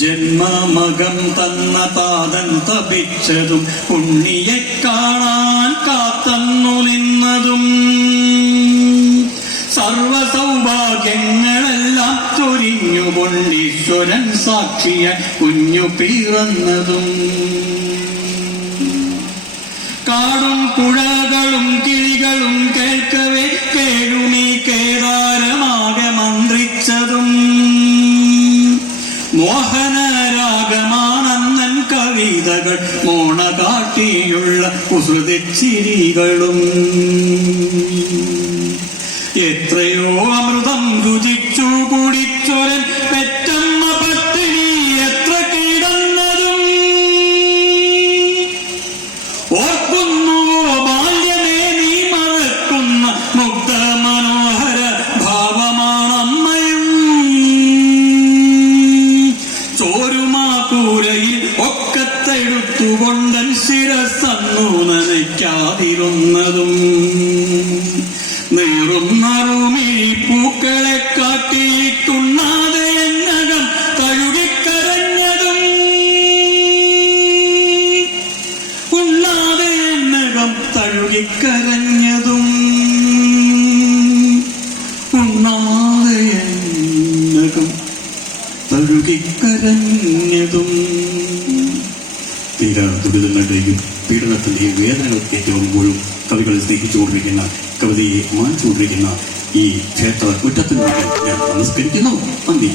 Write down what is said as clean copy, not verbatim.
ജന്മമകം തന്ന താതൻ തപിച്ചതും ഉണ്ണിയെ കാണാൻ കാത്തന്നു നിന്നതും സർവസൗഭാഗ്യങ്ങളെല്ലാം ചൊരിഞ്ഞുകൊണ്ടീശ്വരൻ സാക്ഷിയ കുഞ്ഞു പിറന്നതും കാടും പുഴകളും കിളികളും കേൾക്കവേ കേഴുമീ കേദാരമാകെ മന്ത്രിച്ചതും മോഹനരാഗമാണന്നൻ കവിതകൾ മോണ കാട്ടിയുള്ള കുസൃതിച്ചിരികളും എത്രയോ അമൃതം രുചിച്ചു കുടിച്ചൊരൻ പെറ്റമ്മ പട്ടിണി എത്ര കിടന്നതും ഓർക്കുന്നുവോ ബാല്യമേ നീ മറക്കുന്ന മുഗ്ധ മനോഹര ഭാവമാണമ്മയും ചോരുമാക്കൂരയിൽ ഒക്കത്തെടുത്തുകൊണ്ടൻ ശിരസ്സന്നു നനയ്ക്കാതിരുന്നതും നീറുന്നറുമിഴി പൂക്കളെ കാട്ടിയിട്ടുണ്ണാതെ എന്നകം കഴുകിക്കരഞ്ഞതും ഉണ്ണാതെ എന്നകം തഴുകിക്കരഞ്ഞതും ഉണ്ണാതെ എന്നകം തഴുകിക്കരഞ്ഞതും തീരാ ദുരിതങ്ങളുടെയും പീഡനത്തിന്റെയും വേദനകൾക്ക് ഏറ്റവും കവികളെ സ്നേഹിച്ചുകൊണ്ടിരിക്കുന്ന കവിതയെ മാനിച്ചുകൊണ്ടിരിക്കുന്ന ഈ ക്ഷേത്ര കുറ്റത്തിന് വേണ്ടി ഞാൻ നമസ്കരിക്കുന്നു. നന്ദി.